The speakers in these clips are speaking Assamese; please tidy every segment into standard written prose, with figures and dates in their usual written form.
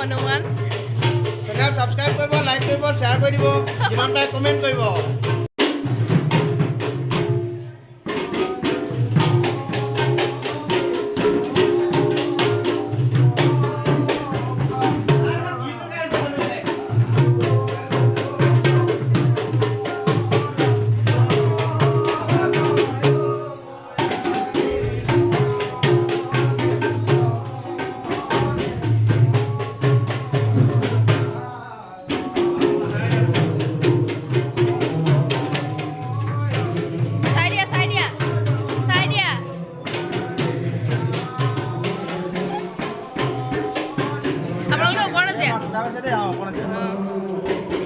হনুমান চেনেল সাবস্ক্ৰাইব কৰিব, লাইক কৰিব, শ্বেয়াৰ কৰি দিব, যিমান পাৰে কমেণ্ট কৰিব।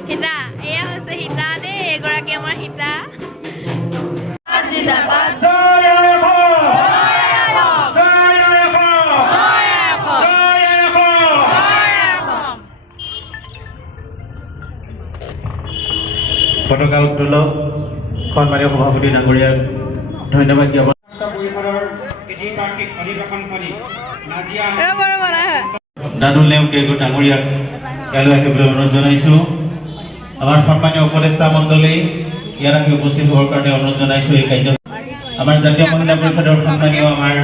সীতা এয়া হৈছে সীতা দেই এগৰাকী আমাৰ সীতা পতাকা উত্তোলক সন্মানীয় সভাপতি ডাঙৰীয়াক ধন্যবাদ জ্ঞাপন দাদুল নেওকে ডাঙৰীয়াক ইয়ালৈ আহিবলৈ অনুৰোধ জনাইছোঁ। আমাৰ সন্মানীয় উপদেষ্টা মণ্ডলী ইয়াত আহি উপস্থিত হোৱাৰ কাৰণে অনুৰোধ জনাইছোঁ। এই কাৰ্য আমাৰ জাতীয় মহিলা পৰিষদৰ সন্মানীয় আমাৰ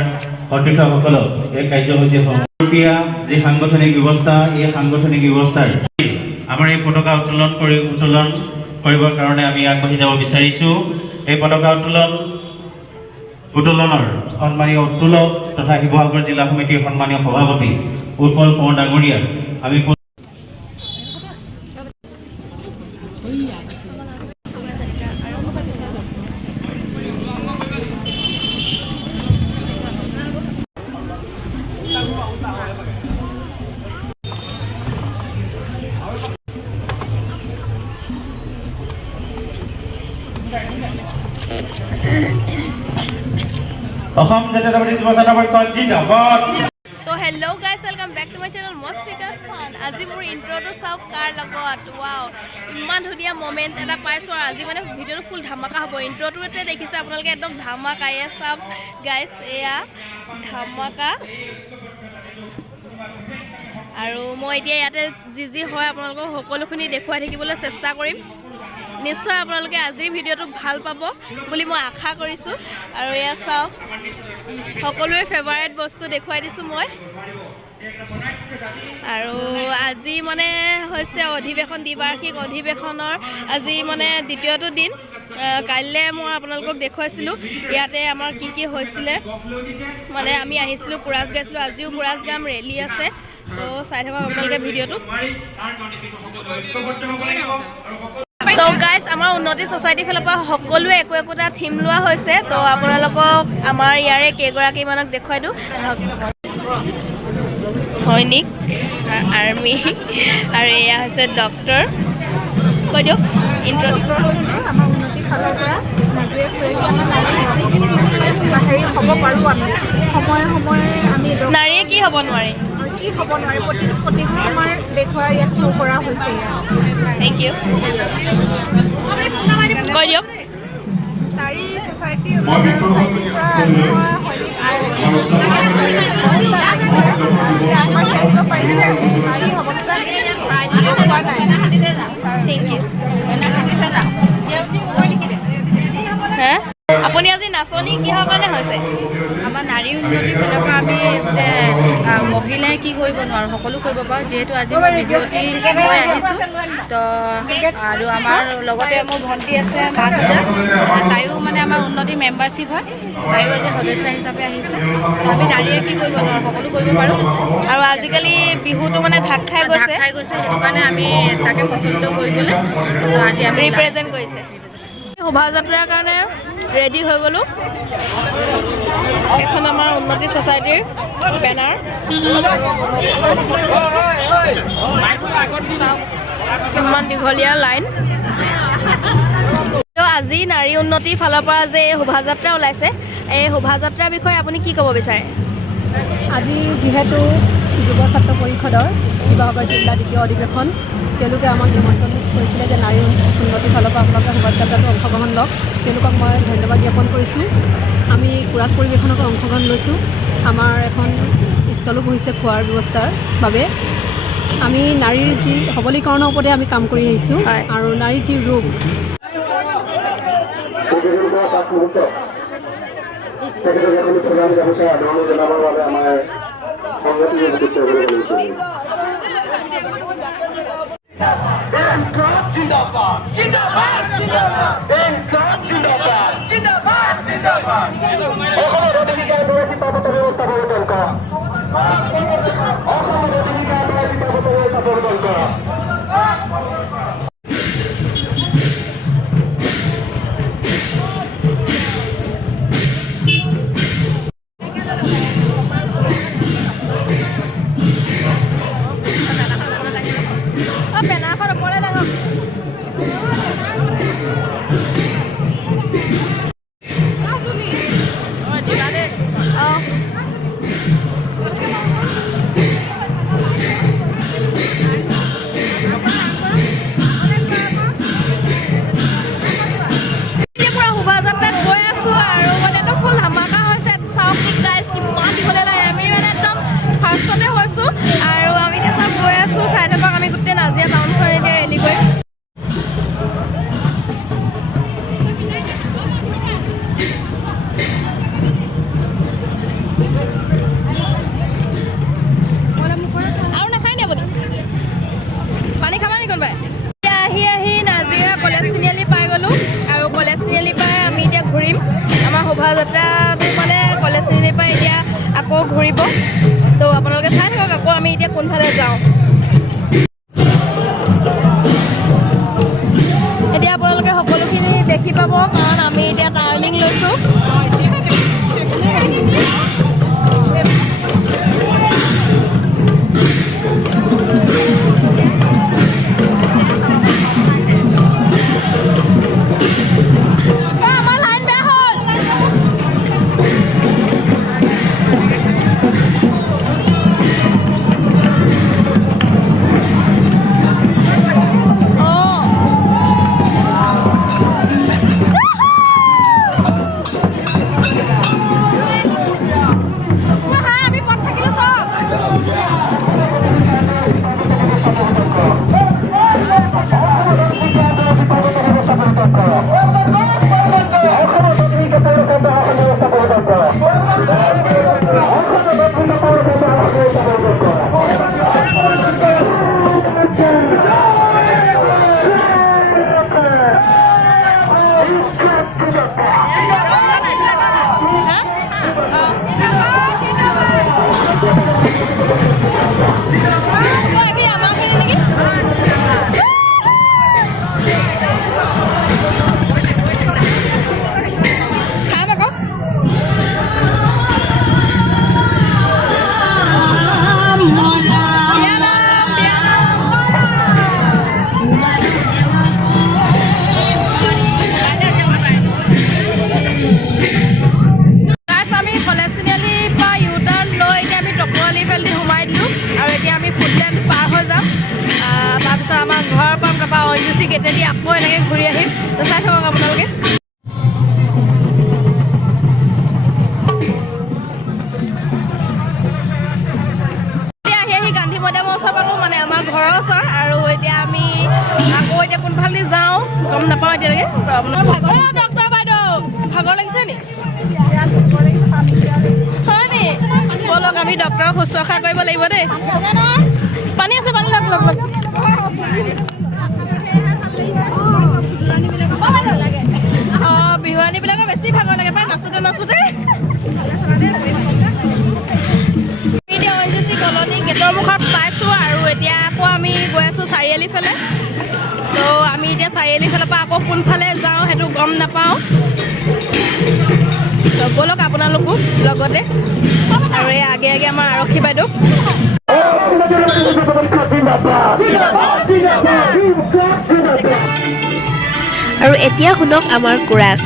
অধ্যক্ষসকলক এই কাৰ্যসূচী সহযোগীয়া যি সাংগঠনিক ব্যৱস্থা, এই সাংগঠনিক ব্যৱস্থাৰ আমাৰ এই পতাকা উত্তোলন কৰিবৰ কাৰণে আমি আগবাঢ়ি যাব বিচাৰিছোঁ। এই পতাকা উত্তোলনৰ সন্মানীয় উত্তোলক তথা শিৱসাগৰ জিলা সমিতিৰ সন্মানীয় সভাপতি উৎপল কোঁৱৰ ডাঙৰীয়াক আমি অসম জাতীয়তাবাদী যুৱ ছাত্ৰ পৰিষদ জিন্দাবাদ। তো hello' guys, welcome back to my channel মষ্ট ফিকাছ ফান। আজি মোৰ ইণ্ট্ৰটো চাওক কাৰ লগত। ৱাও, ইমান ধুনীয়া মমেণ্ট এটা পাইছোঁ আৰু আজি মানে ভিডিঅ'টো ফুল ধামাকা হ'ব। ইণ্ট্ৰটোতে দেখিছে আপোনালোকে একদম ধামাকা। এয়া চাওক গাইজ, এয়া ধামাকা। আৰু মই এতিয়া ইয়াতে যি হয় আপোনালোকক সকলোখিনি দেখুৱাই থাকিবলৈ চেষ্টা কৰিম। নিশ্চয় আপোনালোকে আজিৰ ভিডিঅ'টো ভাল পাব বুলি মই আশা কৰিছোঁ। আৰু এয়া চাওক, সকলোৰে ফেভাৰেট বস্তু দেখুৱাই দিছোঁ মই। আৰু আজি মানে হৈছে দ্বিবাৰ্ষিক অধিৱেশনৰ আজি মানে দ্বিতীয়টো দিন। কাইলৈ মই আপোনালোকক দেখুৱাইছিলোঁ ইয়াতে আমাৰ কি হৈছিলে। মানে আমি আহিছিলোঁ, কোৰাছ গাইছিলোঁ। আজিও কোৰাছ গাম, ৰেলী আছে। তো চাই থাকক আপোনালোকে ভিডিঅ'টো। তো গাইজ, আমাৰ উন্নতি ছ'চাইটিৰ ফালৰ পৰা সকলোৱে একোটা থিম লোৱা হৈছে। তো আপোনালোকক আমাৰ ইয়াৰে কেইগৰাকীমানক দেখুৱাই দিওঁ। সৈনিক, আৰ্মি আৰু এয়া হৈছে ডক্টৰ। কৈ দিয়ক ইণ্ট্ৰ'। আমাৰ উন্নতিৰ ফালৰ পৰা হ'ব পাৰোঁ আমি সময়ে আমি নাৰীয়ে কি হ'ব নোৱাৰে, কি হ'ব নোৱাৰে প্ৰতিভা আমাৰ দেখুওৱা ইয়াত শ্ব' কৰা হৈছে। Thank you. কৈ দিয়ক। নাৰী ছ'চাইটিৰ পৰা সৈনিক আৰ্মি আমাৰ কৰিব পাৰিছে। নাৰী সবলতা হোৱা নাই। Thank you. হা, আপুনি আজি নাচনি কিহৰ কাৰণে হৈছে? আমাৰ নাৰী উন্নতিৰ ফালৰ পৰা আমি যে মহিলাই কি কৰিব নোৱাৰোঁ সকলো কৰিব পাৰোঁ। যিহেতু আজি মই বিহুৱতী লৈ আহিছোঁ, তো আৰু আমাৰ লগতে মোৰ ভণ্টি আছে মাক দাস, তাইও মানে আমাৰ উন্নতি মেম্বাৰশ্বিপ হয়, তাইও আজি সদস্য হিচাপে আহিছে। তো আমি নাৰীয়ে কি কৰিব নোৱাৰোঁ সকলো কৰিব পাৰোঁ। আৰু আজিকালি বিহুটো মানে ঢাক খাই গৈছে, সেইটো কাৰণে আমি তাকে প্ৰচলিত কৰিবলৈ তো আজি আমি ৰিপ্ৰেজেণ্ট কৰিছে। শোভাযাত্ৰাৰ কাৰণে ৰেডি হৈ গ'লোঁ। এখন আমাৰ উন্নতি ছ'চাইটিৰ বেনাৰ। কিমান দীঘলীয়া লাইন। তো আজি নাৰী উন্নতিৰ ফালৰ পৰা যে এই শোভাযাত্ৰা ওলাইছে, এই শোভাযাত্ৰাৰ বিষয়ে আপুনি কি ক'ব বিচাৰে? আজি যিহেতু যুৱ ছাত্ৰ পৰিষদৰ শিৱসাগৰ জিলাৰ দ্বিতীয় অধিৱেশন, তেওঁলোকে আমাক নিমন্ত্ৰণ কৰিছিলে যে নাৰী উন্নতিৰ ফালৰ পৰা আপোনালোকে শোভাযাত্ৰাটো অংশগ্ৰহণ লওক। তেওঁলোকক মই ধন্যবাদ জ্ঞাপন কৰিছোঁ। আমি কোৰাছ পৰিৱেশনতো অংশগ্ৰহণ লৈছোঁ। আমাৰ এখন ষ্টলো বহিছে খোৱাৰ ব্যৱস্থাৰ বাবে। আমি নাৰীৰ যি সবলীকৰণৰ ওপৰতে আমি কাম কৰি আহিছোঁ হয়। আৰু নাৰীৰ যি ৰূপ বেনাৰখন ওপৰলৈ ডাঙৰ শোভাযাত্ৰাত গৈ আছো আৰু মানে একদম ফুল ধামাকা হৈছে চাওক গাইজ কিমান দিবলৈ লাগে আমি মানে একদম ফাৰ্ষ্টতে হৈছোঁ আৰু আমি এতিয়া চব গৈ আছোঁ চাই থাকক আমি গোটেই নাজিয়া টাউনখন এতিয়া ৰেলি কৰি আৰু নাখায় নি আপুনি পানী খাবা নি কোনোবাই আহি আহি নাজিৰা কলেজ তিনিআলি পাই গ'লোঁ আৰু কলেজ তিনিআলি পাই আমি এতিয়া ঘূৰিম আমাৰ শোভাযাত্ৰাটো মানে কলেজ তিনিআলি পাই এতিয়া আকৌ ঘূৰিব তো আপোনালোকে চাই থাকক আকৌ আমি এতিয়া কোনফালে যাওঁ এতিয়া আপোনালোকে সকলোখিনি দেখি পাব কাৰণ আমি এতিয়া টাৰ্ণিং লৈছোঁ আমাৰ ঘৰৰ পৰা তাৰপৰা ONGC গেটেদি আকৌ এনেকৈ ঘূৰি আহিম তো চাই থাকক আপোনালোকে আহি আহি গান্ধী মৈদামৰ ওচৰ পালোঁ মানে আমাৰ ঘৰৰ ওচৰ আৰু এতিয়া আমি আকৌ এতিয়া কোনফালে যাওঁ গম নাপাওঁ এতিয়ালৈকে তো আপোনাৰ ডক্টৰ বাইদেউ ভাগৰ লাগিছে নি হয় নি ব'লক আমি ডক্টৰক শুশ্ৰূষা কৰিব লাগিব দেই পানী আছে পানী লগ লগ বিহুৱানীবিলাকৰ বেছি ভাগৰ লাগে পাই নাচোঁতে নাচোঁতে এতিয়া ONGC কলনী গেটৰ মুখত পাইছোঁ আৰু এতিয়া আকৌ আমি গৈ আছোঁ চাৰিআলি ফালে তো আমি এতিয়া চাৰিআলি ফালৰ পৰা আকৌ কোনফালে যাওঁ সেইটো গম নাপাওঁ তো ব'লক আপোনালোকো লগতে আৰু এই আগে আগে আমাৰ আৰক্ষী বাইদেউ আৰু এতিয়া শুনক আমাৰ কোৰাছ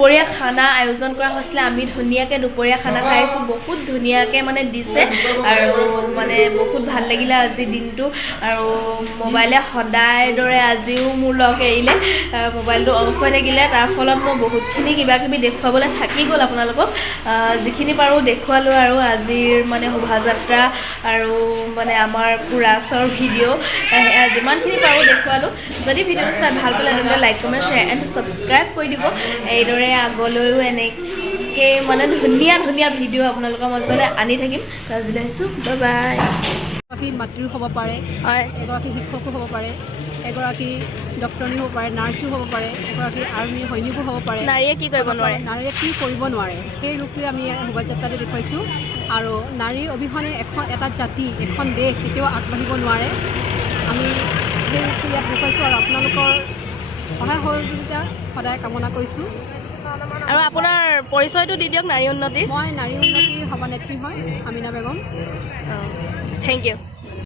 দুপৰীয়া খানা আয়োজন কৰা হৈছিলে আমি ধুনীয়াকৈ দুপৰীয়া খানা খাইছোঁ বহুত ধুনীয়াকৈ মানে দিছে আৰু মানে বহুত ভাল লাগিলে আজি দিনটো আৰু মোবাইলে সদায় দৰে আজিও মোৰ লগ এৰিলে মোবাইলটো অফ হৈ থাকিলে তাৰ ফলত মই বহুতখিনি কিবা কিবি দেখুৱাবলৈ থাকি গ'ল আপোনালোকক যিখিনি পাৰোঁ দেখুৱালোঁ আৰু আজিৰ মানে শোভাযাত্ৰা আৰু মানে আমাৰ কোৰাছৰ ভিডিঅ' যিমানখিনি পাৰোঁ দেখুৱালোঁ যদি ভিডিঅ'টো চাই ভাল পালে তেন্তে like comment share and subscribe কৰি দিব এইদৰে আগলৈও এনেকৈ মানে ধুনীয়া ধুনীয়া ভিডিঅ' আপোনালোকৰ মাজলৈ আনি থাকিম আজিলৈ আহিছোঁ বাই বাই এগৰাকী মাতৃও হ'ব পাৰে হয় এগৰাকী শিক্ষকো হ'ব পাৰে এগৰাকী ডক্টৰণী হ'ব পাৰে নাৰ্ছো হ'ব পাৰে এগৰাকী আৰ্মি সৈনিকো হ'ব পাৰে নাৰীয়ে কি কৰিব নোৱাৰে নাৰীয়ে কি কৰিব নোৱাৰে সেই ৰূপটোৱে আমি শোভাযাত্ৰাতে দেখুৱাইছোঁ আৰু নাৰীৰ অবিহনে এটা জাতি এখন দেশ কেতিয়াও আগবাঢ়িব নোৱাৰে আমি সেই ৰূপটো ইয়াত দেখুৱাইছোঁ আৰু আপোনালোকৰ সহায় সহযোগিতা সদায় কামনা কৰিছোঁ আৰু আপোনাৰ পৰিচয়টো দি দিয়ক নাৰী উন্নতিৰ মই নাৰী উন্নতিৰ সভানেত্ৰী হয় আমিনা বেগম থেংক ইউ